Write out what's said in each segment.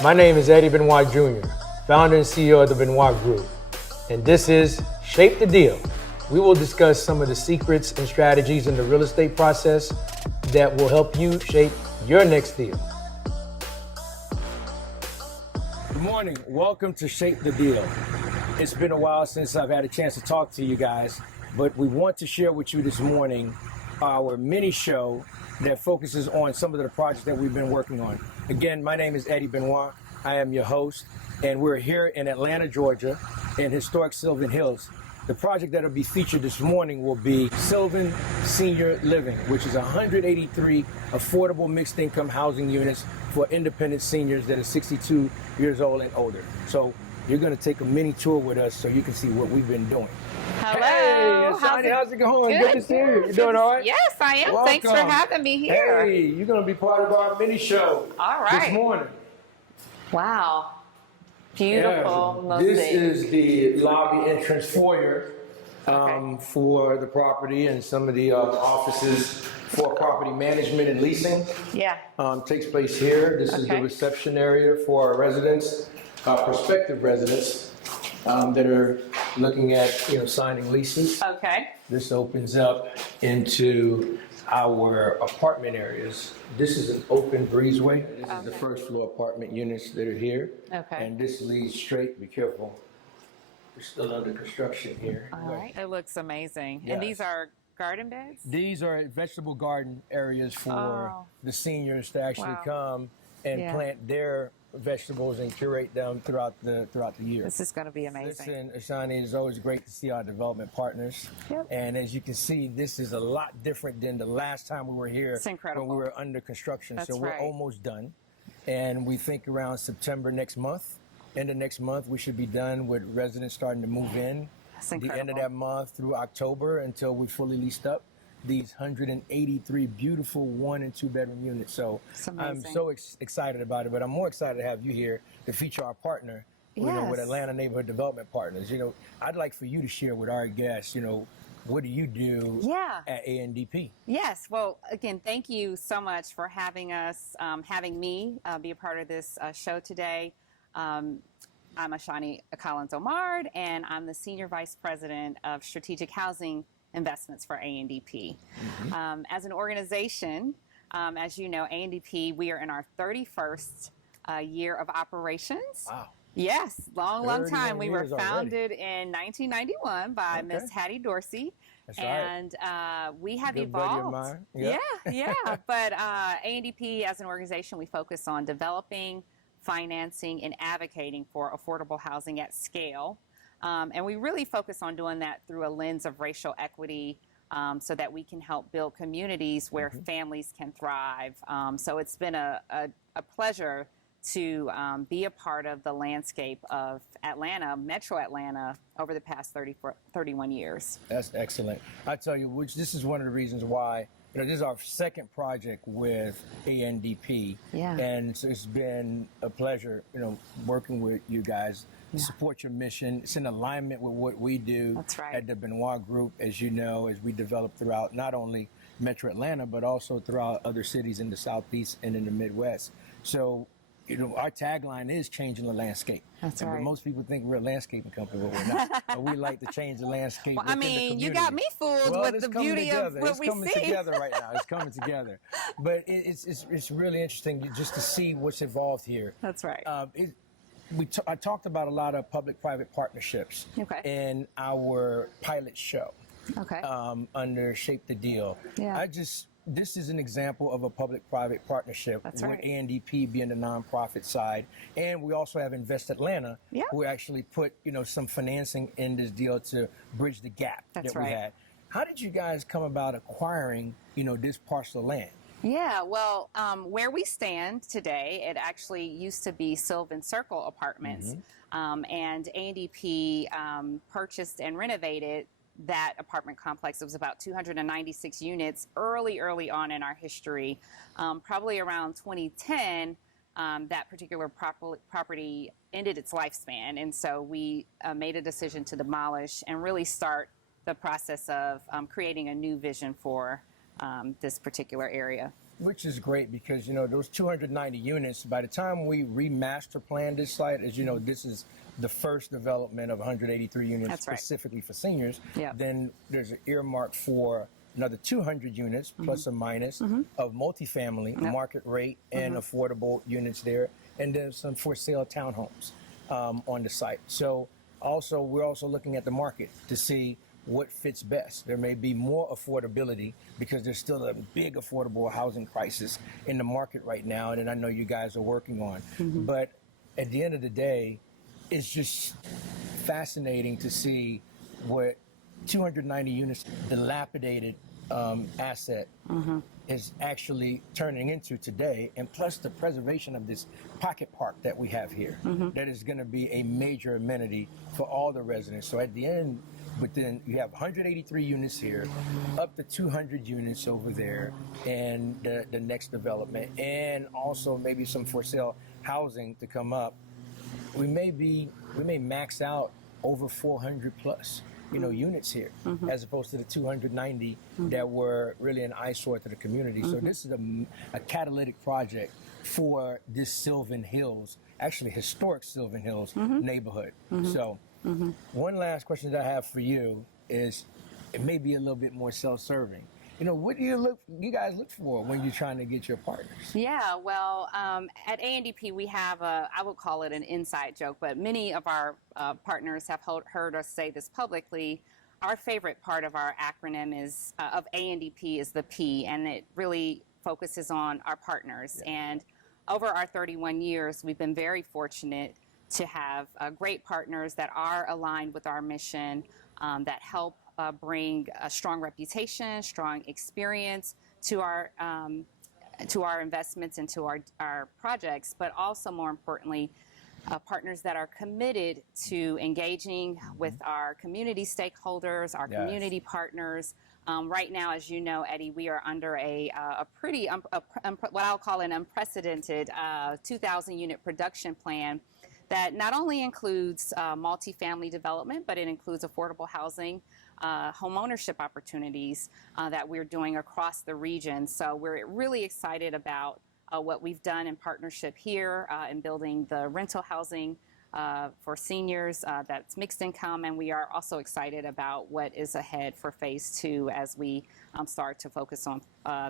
My name is Eddie Benoit Jr., founder and CEO of the Benoit Group, and this is Shape the Deal. We will discuss some of the secrets and strategies in the real estate process that will help you shape your next deal. Good morning. Welcome to Shape the Deal. It's been a while since I've had a chance to talk to you guys, but we want to share with you this morning our mini show that focuses on some of the projects that we've been working on. Again, my name is Eddie Benoit. I am your host, and we're here in Atlanta, Georgia, in historic Sylvan Hills. The project that will be featured this morning will be Sylvan Senior Living, which is 183 affordable mixed income housing units for independent seniors that are 62 years old and older. So you're going to take a mini tour with us so you can see what we've been doing. Hello. Hey, Ashani, how's it going? Good to see you. You doing all right? Yes, I am. Welcome. Thanks for having me here. Hey, you're going to be part of our mini show All right. this morning. Wow. Beautiful. Yeah, this is the lobby entrance foyer for the property and some of the offices for property management and leasing. Yeah. Takes place here. This is the reception area for our residents, prospective residents that are looking at signing leases. Okay. This opens up into our apartment areas. This is an open breezeway. This is the first floor apartment units that are here. Okay. And this leads straight, be careful. We're still under construction here. All right. It looks amazing. Yes. And these are garden beds? These are vegetable garden areas for the seniors to actually come and plant their vegetables and curate them throughout the year. This is going to be amazing. Listen, Ashani, it's always great to see our development partners. Yep. And as you can see, this is a lot different than the last time we were here. It's incredible. When we were under construction. That's so we're almost done. And we think around September next month, end of next month, we should be done with residents starting to move in. That's the incredible. end of that month through October until we fully leased up these 183 beautiful 1 and 2 bedroom units. So I'm so excited about it, but I'm more excited to have you here to feature our partner, with Atlanta Neighborhood Development Partners. I'd like for you to share with our guests, what do you do at ANDP? Yes. Well, again, thank you so much for having us, having me be a part of this show today. I'm Ashani Collins-Omard, and I'm the Senior Vice President of Strategic Housing Investments for ANDP. As an organization, as you know, ANDP, we are in our 31st year of operations. Wow. Yes, long time. We were founded already. In 1991 by Miss Hattie Dorsey. That's and we have Good evolved. buddy of mine. Yeah. But ANDP, as an organization, we focus on developing, financing, and advocating for affordable housing at scale. And we really focus on doing that through a lens of racial equity so that we can help build communities where families can thrive. So it's been a pleasure to be a part of the landscape of Atlanta, Metro Atlanta, over the past 31 years. That's excellent. I tell you, this is one of the reasons why, this is our second project with ANDP. Yeah. And so it's been a pleasure, working with you guys. Support your mission. It's in alignment with what we do at the Benoit Group, as you know, as we develop throughout not only Metro Atlanta, but also throughout other cities in the Southeast and in the Midwest. So, our tagline is changing the landscape. That's right. Most people think we're a landscaping company, but we're not. But we like to change the landscape. Well, I mean, you got me fooled with the beauty of what we see. It's coming together right now. It's coming together. But it's really interesting just to see what's evolved here. That's right. I talked about a lot of public-private partnerships in our pilot show under Shape the Deal. Yeah. This is an example of a public-private partnership with ANDP being the nonprofit side. And we also have Invest Atlanta, who actually put some financing in this deal to bridge the gap that we had. How did you guys come about acquiring this parcel of land? Yeah, well, where we stand today, it actually used to be Sylvan Circle Apartments, and ANDP purchased and renovated that apartment complex. It was about 296 units early on in our history. Probably around 2010, that particular property ended its lifespan, and so we made a decision to demolish and really start the process of creating a new vision for this particular area. which is great because, those 290 units, by the time we remaster plan this site, as you know, this is the first development of 183 units That's right. specifically for seniors. Yep. Then there's an earmark for another 200 units plus or minus of multifamily, market rate, and affordable units there, and then some for sale townhomes on the site. So we're also looking at the market to see what fits best. There may be more affordability because there's still a big affordable housing crisis in the market right now, and I know you guys are working on. But at the end of the day, it's just fascinating to see what 290 units, dilapidated asset, is actually turning into today, and plus the preservation of this pocket park that we have here, that is going to be a major amenity for all the residents. So at the end, but then you have 183 units here, up to 200 units over there, and the next development, and also maybe some for sale housing to come up. We may max out over 400 plus, units here, as opposed to the 290 that were really an eyesore to the community. So this is a catalytic project for this Sylvan Hills, actually historic Sylvan Hills neighborhood. So one last question that I have for you is, it may be a little bit more self-serving. What do you guys look for when you're trying to get your partners? Yeah, well, at ANDP, we have I would call it an inside joke, but many of our partners have heard us say this publicly. Our favorite part of our acronym of ANDP is the P, and it really focuses on our partners. And over our 31 years, we've been very fortunate to have great partners that are aligned with our mission, that help bring a strong reputation, strong experience to our investments and to our projects, but also more importantly, partners that are committed to engaging with our community stakeholders, our community partners. Right now, as you know, Eddie, we are under a pretty, what I'll call an unprecedented 2,000 unit production plan that not only includes multifamily development, but it includes affordable housing, home ownership opportunities that we're doing across the region. So we're really excited about what we've done in partnership here in building the rental housing for seniors that's mixed income, and we are also excited about what is ahead for phase 2 as we start to focus on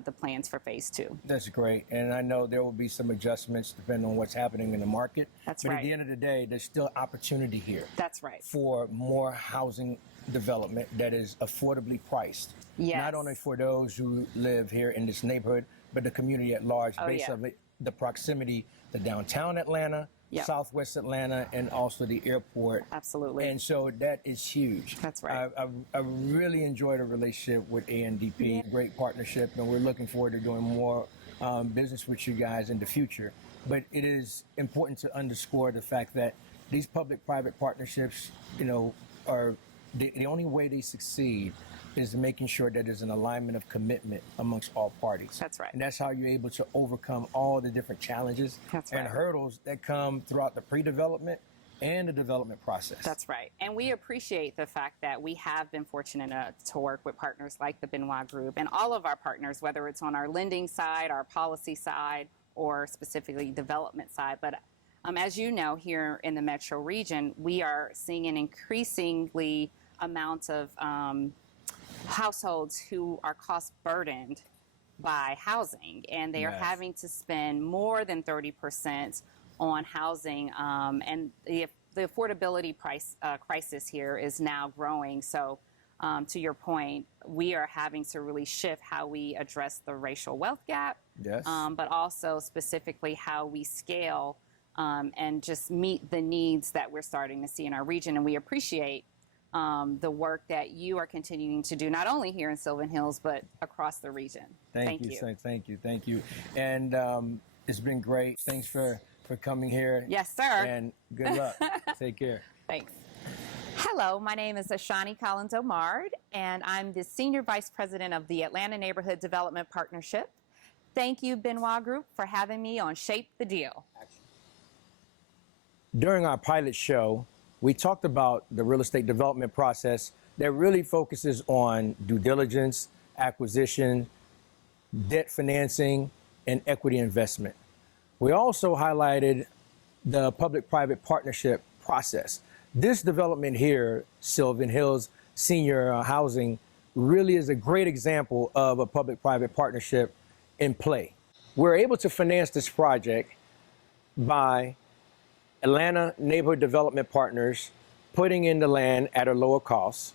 the plans for phase 2. That's great, and I know there will be some adjustments depending on what's happening in the market. That's but right. At the end of the day, there's still opportunity here. That's right. For more housing development that is affordably priced. Yes. Not only for those who live here in this neighborhood, but the community at large, based on the proximity to downtown Atlanta, Southwest Atlanta, and also the airport. Absolutely. And so that is huge. That's right. I really enjoyed a relationship with ANDP, great partnership, and we're looking forward to doing more business with you guys in the future. But it is important to underscore the fact that these public-private partnerships, are the only way they succeed is making sure that there's an alignment of commitment amongst all parties. That's right. And that's how you're able to overcome all the different challenges and hurdles that come throughout the pre-development and the development process. That's right. And we appreciate the fact that we have been fortunate to work with partners like the Benoit Group and all of our partners, whether it's on our lending side, our policy side, or specifically development side. But as you know, here in the metro region, we are seeing an increasingly amount of households who are cost burdened by housing, and they are having to spend more than 30% on housing, and the affordability crisis here is now growing. So to your point, we are having to really shift how we address the racial wealth gap, but also specifically how we scale and just meet the needs that we're starting to see in our region. And we appreciate the work that you are continuing to do, not only here in Sylvan Hills, but across the region. Thank you. And it's been great. Thanks for coming here. Yes, sir. And good luck. Take care. Thanks. Hello, my name is Ashani Collins-Omard, and I'm the Senior Vice President of the Atlanta Neighborhood Development Partnership. Thank you, Benoit Group, for having me on Shape the Deal. During our pilot show, we talked about the real estate development process that really focuses on due diligence, acquisition, debt financing, and equity investment. We also highlighted the public-private partnership process. This development here, Sylvan Hills Senior Housing, really is a great example of a public-private partnership in play. We're able to finance this project by Atlanta Neighborhood Development Partners putting in the land at a lower cost,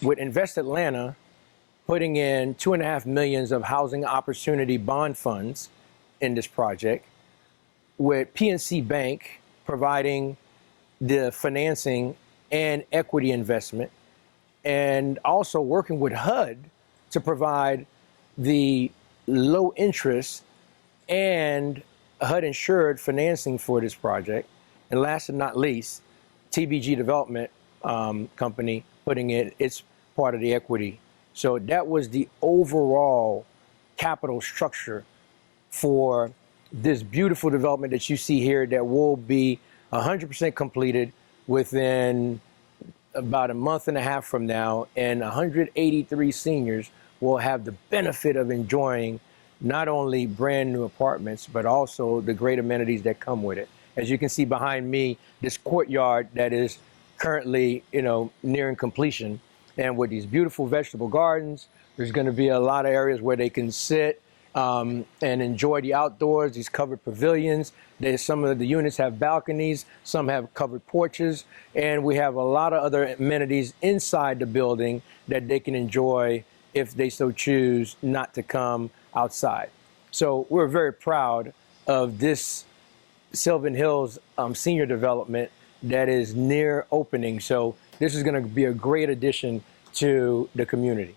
with Invest Atlanta putting in $2.5 million of housing opportunity bond funds in this project, with PNC Bank providing the financing and equity investment, and also working with HUD to provide the low interest and HUD insured financing for this project. And last but not least, TBG Development Company putting in its part of the equity. So that was the overall capital structure for this beautiful development that you see here that will be 100% completed within about a month and a half from now, and 183 seniors will have the benefit of enjoying not only brand new apartments, but also the great amenities that come with it. As you can see behind me, this courtyard that is currently, nearing completion, and with these beautiful vegetable gardens, there's going to be a lot of areas where they can sit and enjoy the outdoors, these covered pavilions. Some of the units have balconies, some have covered porches, and we have a lot of other amenities inside the building that they can enjoy if they so choose not to come outside. So we're very proud of this Sylvan Hills senior development that is near opening. So this is going to be a great addition to the community.